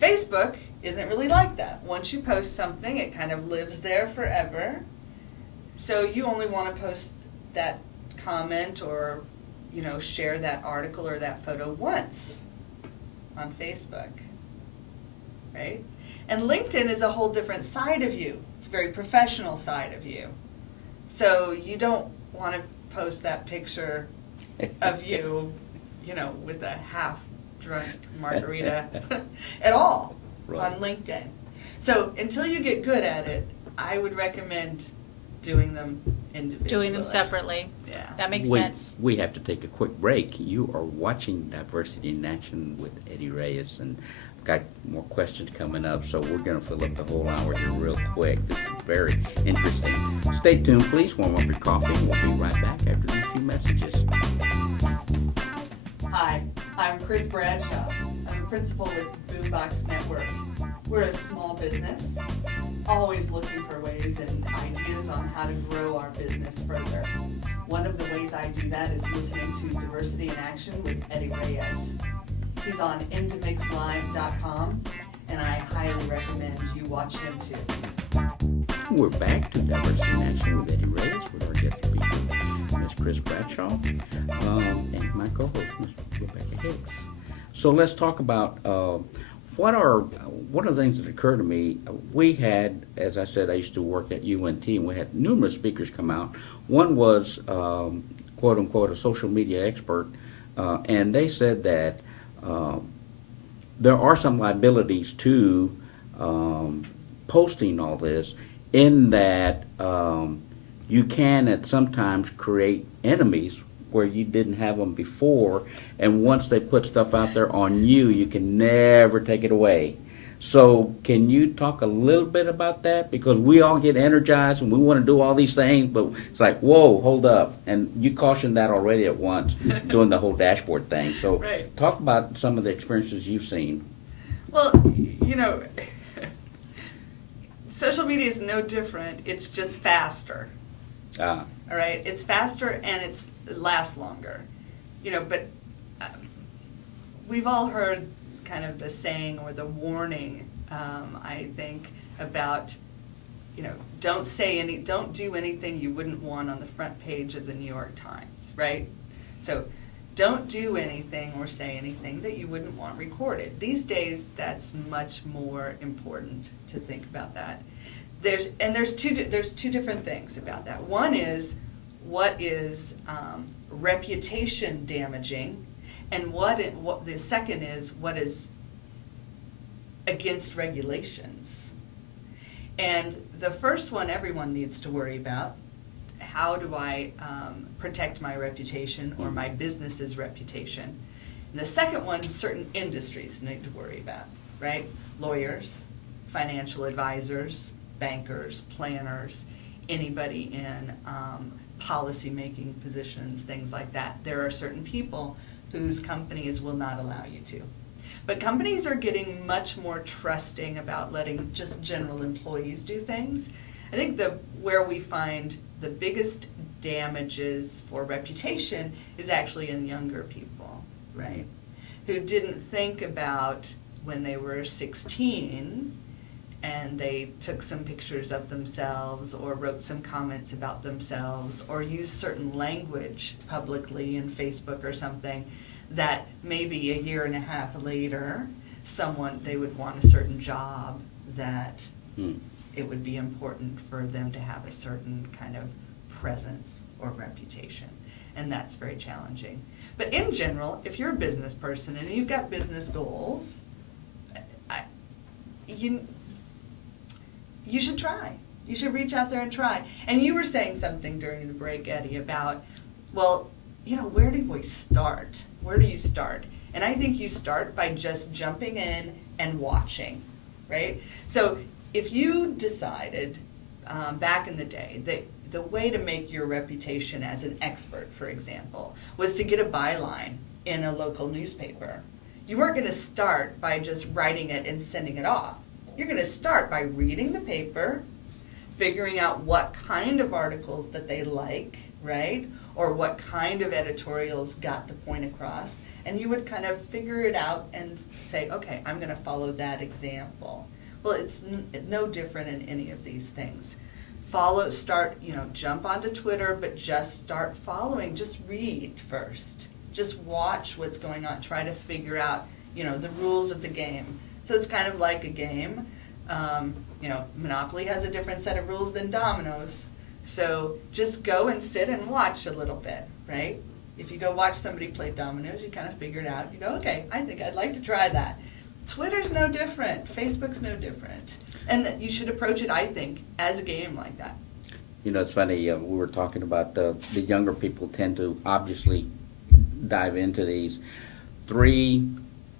Facebook isn't really like that. Once you post something, it kind of lives there forever. So you only want to post that comment or, share that article or that photo once on Facebook, right? And LinkedIn is a whole different side of you. It's a very professional side of you. So you don't want to post that picture of you, with a half-drunk margarita at all on LinkedIn. So until you get good at it, I would recommend doing them individually. Doing them separately. Yeah. That makes we, sense. We have to take a quick break. You are watching Diversity in Action with Eddie Reyes, and got more questions coming up, so we're going to fill up the whole hour here real quick. This is very interesting. Stay tuned, please. Warm up your coffee, and we'll be right back after these few messages. Hi, I'm Chris Bradshaw. I'm a principal with Boombox Network. We're a small business, always looking for ways and ideas on how to grow our business further. One of the ways I do that is listening to Diversity in Action with Eddie Reyes. He's on intomixlive.com, and I highly recommend you watch him too. We're back to Diversity in Action with Eddie Reyes with our guest speaker, Ms. Chris Bradshaw, and my co-host, Ms. Rebecca Hicks. So let's talk about one of the things that occurred to me. We had, as I said, I used to work at UNT, and we had numerous speakers come out. One was, quote unquote, a social media expert, and they said that there are some liabilities to posting all this, in that you can at sometimes create enemies where you didn't have them before, and once they put stuff out there on you, you can never take it away. So can you talk a little bit about that? Because we all get energized and we want to do all these things, but it's like, whoa, hold up. And you cautioned that already at once doing the whole dashboard thing. So Right. talk about some of the experiences you've seen. Well, you know, social media is no different. It's just faster. Ah, All right, it's faster and it lasts longer. You know, but we've all heard kind of the saying or the warning, I think, about, you know, don't do anything you wouldn't want on the front page of the New York Times, right? So don't do anything or say anything that you wouldn't want recorded. These days, that's much more important to think about that. There's two different things about that. One is what is reputation damaging, and what the second is what is against regulations. And the first one everyone needs to worry about: how do I protect my reputation or my business's reputation? And the second one, certain industries need to worry about, right? Lawyers, financial advisors, bankers, planners, anybody in policy-making positions, things like that. There are certain people whose companies will not allow you to. But companies are getting much more trusting about letting just general employees do things. I think where we find the biggest damages for reputation is actually in younger people, right? Who didn't think about when they were 16 and they took some pictures of themselves or wrote some comments about themselves or used certain language publicly in Facebook or something, that maybe a year and a half later, they would want a certain job, that it would be important for them to have a certain kind of presence or reputation. And that's very challenging. But in general, if you're a business person and you've got business goals, you should try. You should reach out there and try. And you were saying something during the break, Eddie, about, well, you know, where do we start? Where do you start? And I think you start by just jumping in and watching, right? So if you decided back in the day that the way to make your reputation as an expert, for example, was to get a byline in a local newspaper, you weren't going to start by just writing it and sending it off. You're going to start by reading the paper, figuring out what kind of articles that they like, right? Or what kind of editorials got the point across. And you would kind of figure it out and say, okay, I'm going to follow that example. Well, it's no different in any of these things. Jump onto Twitter, but just start following. Just read first. Just watch what's going on. Try to figure out, the rules of the game. So it's kind of like a game. Monopoly has a different set of rules than dominoes. So just go and sit and watch a little bit, right? If you go watch somebody play dominoes, you kind of figure it out. You go, okay, I think I'd like to try that. Twitter's no different. Facebook's no different. And you should approach it, I think, as a game like that. You know, it's funny, we were talking about the younger people tend to obviously dive into these. 3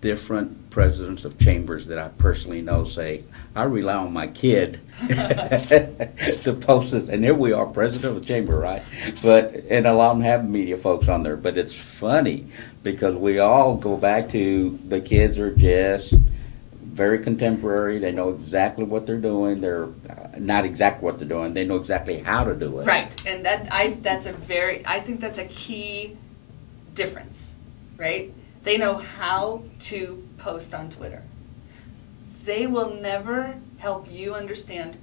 different presidents of chambers that I personally know say, I rely on my kid to post this. And here we are, president of the chamber, right? And a lot of them have media folks on there. But it's funny because we all go back to the kids are just very contemporary. They know exactly what they're doing. They're not exactly what they're doing. They know exactly how to do it. Right, and I think that's a key difference, right? They know how to post on Twitter. They will never help you understand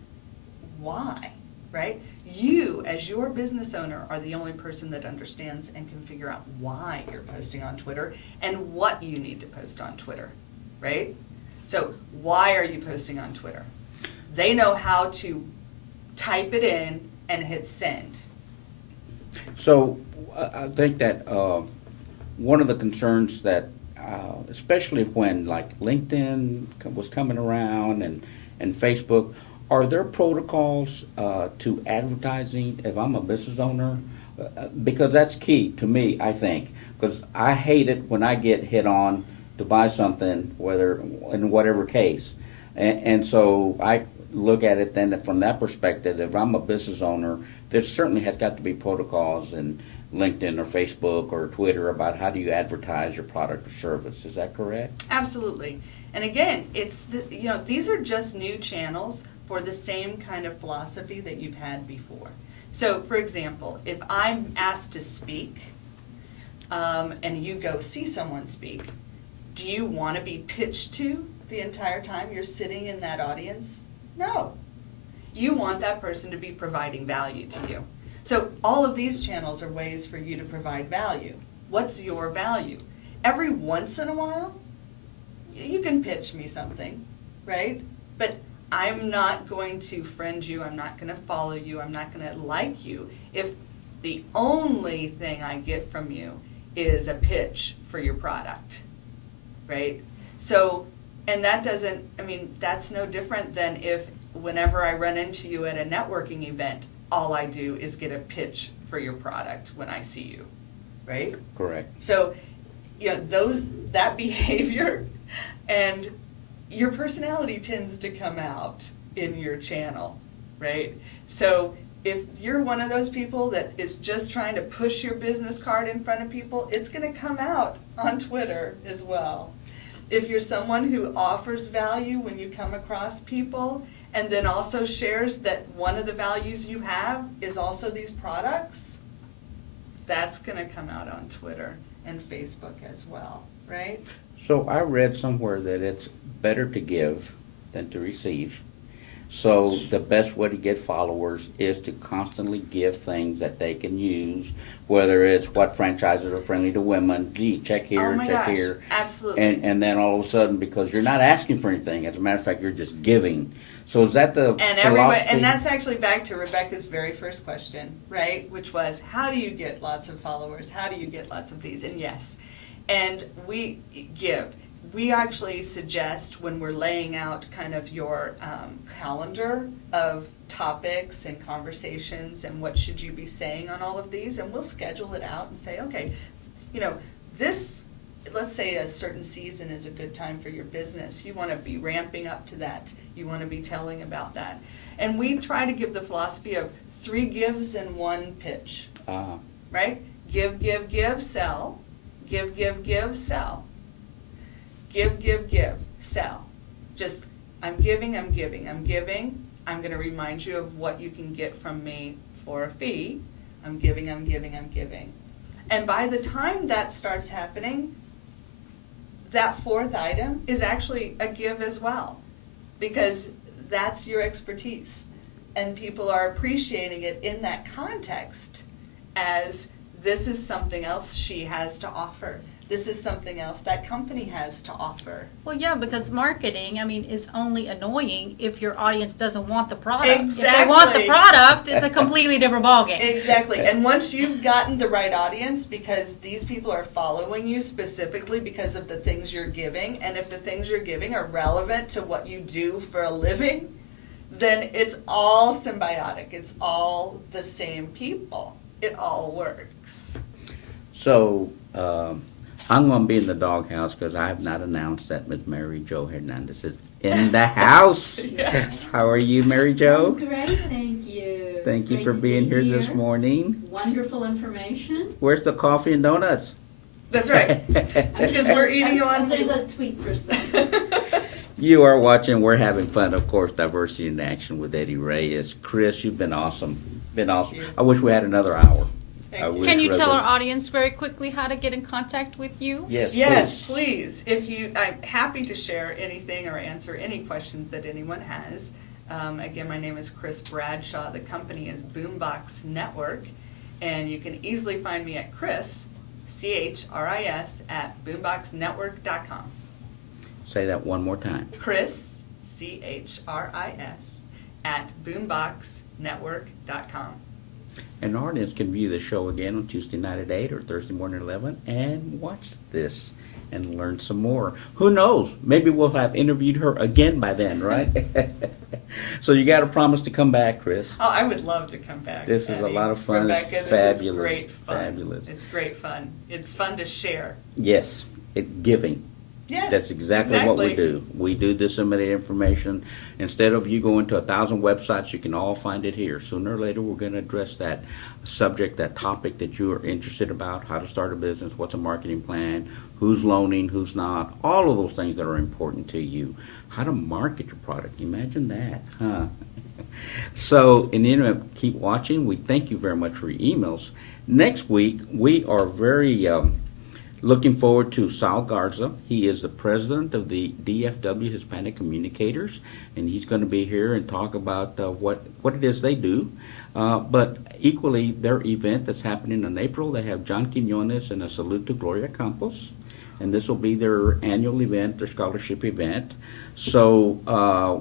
why, right? You, as your business owner, are the only person that understands and can figure out why you're posting on Twitter and what you need to post on Twitter, right? So why are you posting on Twitter? They know how to type it in and hit send. So I think that one of the concerns that, especially when like LinkedIn was coming around and Facebook, are there protocols to advertising if I'm a business owner? Because that's key to me, I think. Because I hate it when I get hit on to buy something, whether in whatever case. And so I look at it then from that perspective. If I'm a business owner, there certainly has got to be protocols in LinkedIn or Facebook or Twitter about how do you advertise your product or service. Is that correct? Absolutely. And again, these are just new channels for the same kind of philosophy that you've had before. So, for example, if I'm asked to speak and you go see someone speak, do you want to be pitched to the entire time you're sitting in that audience? No. You want that person to be providing value to you. So all of these channels are ways for you to provide value. What's your value? Every once in a while, you can pitch me something, right? But I'm not going to friend you, I'm not going to follow you, I'm not going to like you if the only thing I get from you is a pitch for your product, right? So, and that's no different than if whenever I run into you at a networking event, all I do is get a pitch for your product when I see you, right? Correct. So, that behavior and your personality tends to come out in your channel, right? So if you're one of those people that is just trying to push your business card in front of people, it's going to come out on Twitter as well. If you're someone who offers value when you come across people and then also shares that one of the values you have is also these products, that's going to come out on Twitter and Facebook as well, right? So I read somewhere that it's better to give than to receive. So the best way to get followers is to constantly give things that they can use, whether it's what franchises are friendly to women, gee, check here, check here. Absolutely. And then all of a sudden, because you're not asking for anything, as a matter of fact, you're just giving. So is that the philosophy? And that's actually back to Rebecca's very first question, right? Which was, how do you get lots of followers? How do you get lots of these? And yes, and we give. We actually suggest when we're laying out kind of your calendar of topics and conversations and what should you be saying on all of these, and we'll schedule it out and say, okay, this, let's say a certain season is a good time for your business. You want to be ramping up to that. You want to be telling about that. And we try to give the philosophy of 3 gives and 1 pitch, right? Give, sell. Give, sell. Give, sell. Just, I'm giving. I'm going to remind you of what you can get from me for a fee. I'm giving. And by the time that starts happening, that 4th item is actually a give as well, because that's your expertise. And people are appreciating it in that context as this is something else she has to offer. This is something else that company has to offer. Well, yeah, because marketing, is only annoying if your audience doesn't want the product. Exactly. If they want the product, it's a completely different ballgame. Exactly. And once you've gotten the right audience, because these people are following you specifically because of the things you're giving, and if the things you're giving are relevant to what you do for a living, then it's all symbiotic. It's all the same people. It all works. So, I'm going to be in the doghouse because I have not announced that Ms. Mary Jo Hernandez is in the house. Yes. How are you, Mary Jo? Great, thank you. Thank you Great for to being be here this morning. Wonderful information. Where's the coffee and donuts? That's right. Because we're eating I'm on. going to go tweet for some. You are watching We're Having Fun, of course, Diversity in Action with Eddie Reyes. Chris, you've been awesome. Been awesome. Thank you. I wish we had another hour. Thank I you. wish Can you we tell had- our audience very quickly how to get in contact with you? Yes, Yes, please. please. I'm happy to share anything or answer any questions that anyone has. Again, my name is Chris Bradshaw. The company is Boombox Network, and you can easily find me at Chris, CHRIS, at boomboxnetwork.com. Say that one more time. Chris, CHRIS, at boomboxnetwork.com. And our audience can view the show again on Tuesday night at 8 or Thursday morning at 11 and watch this and learn some more. Who knows? Maybe we'll have interviewed her again by then, right? So you got to promise to come back, Chris. Oh, I would love to come back. This is a Eddie. lot of fun. It's Rebecca, this fabulous. is great fun. Fabulous. It's great fun. It's fun to share. Yes, giving. Yes. That's exactly what we do. We do disseminate information. Instead of you going to 1,000 websites, you can all find it here. Sooner or later, we're going to address that subject, that topic that you are interested about, how to start a business, what's a marketing plan, who's loaning, who's not, all of those things that are important to you. How to market your product. Imagine that, huh? So, in the interim, keep watching. We thank you very much for your emails. Next week, we are very looking forward to Sal Garza. He is the president of the DFW Hispanic Communicators, and he's going to be here and talk about what it is they do. But equally, their event that's happening in April, they have John Quinones and a salute to Gloria Campos. And this will be their annual event, their scholarship event. So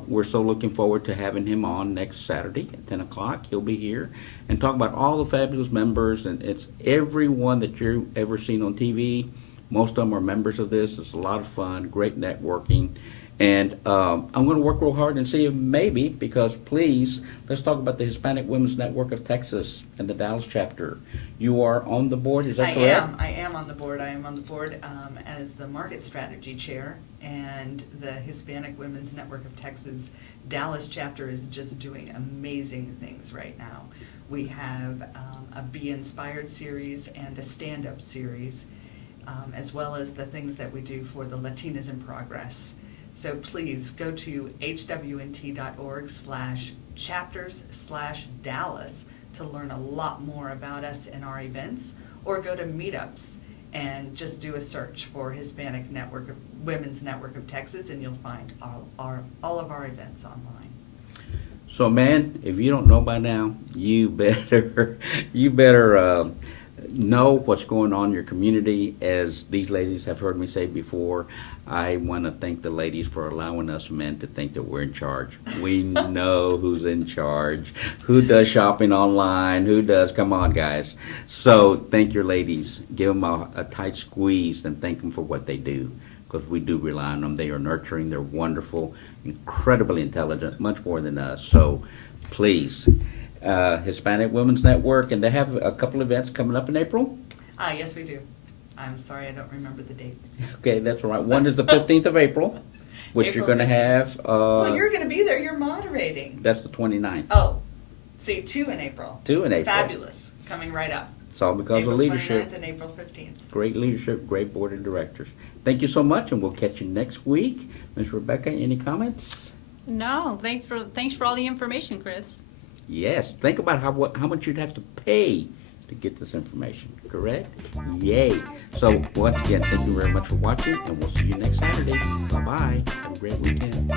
we're so looking forward to having him on next Saturday at 10 o'clock. He'll be here and talk about all the fabulous members. And it's everyone that you've ever seen on TV. Most of them are members of this. It's a lot of fun, great networking. And I'm going to work real hard and see if maybe, because please, let's talk about the Hispanic Women's Network of Texas and the Dallas chapter. You are on the board, is that correct? I am on the board. I am on the board as the market strategy chair, and the Hispanic Women's Network of Texas Dallas chapter is just doing amazing things right now. We have a Be Inspired series and a stand-up series, as well as the things that we do for the Latinas in Progress. So please go to hwnt.org/chapters/Dallas to learn a lot more about us and our events, or go to meetups and just do a search for Hispanic Women's Network of Texas, and you'll find all of our events online. So, man, if you don't know by now, you better know what's going on in your community. As these ladies have heard me say before, I want to thank the ladies for allowing us men to think that we're in charge. We know who's in charge, who does shopping online, who does. Come on, guys. So thank your ladies. Give them a tight squeeze and thank them for what they do, because we do rely on them. They are nurturing. They're wonderful, incredibly intelligent, much more than us. So please, Hispanic Women's Network, and they have a couple events coming up in April. Yes, we do. I'm sorry, I don't remember the dates. Okay, that's all right. One is the 15th of April, which April you're going to 15th. have. Well, you're going to be there. You're moderating. That's the 29th. Oh, see, 2 in April. 2 in April. Fabulous. Coming right up. It's all because April of leadership. 29th and April 15th. Great leadership, great board of directors. Thank you so much, and we'll catch you next week. Ms. Rebecca, any comments? No, thanks for all the information, Chris. Yes. Think about how much you'd have to pay to get this information, correct? Yay. So once again, thank you very much for watching, and we'll see you next Saturday. Bye-bye. Have a great weekend.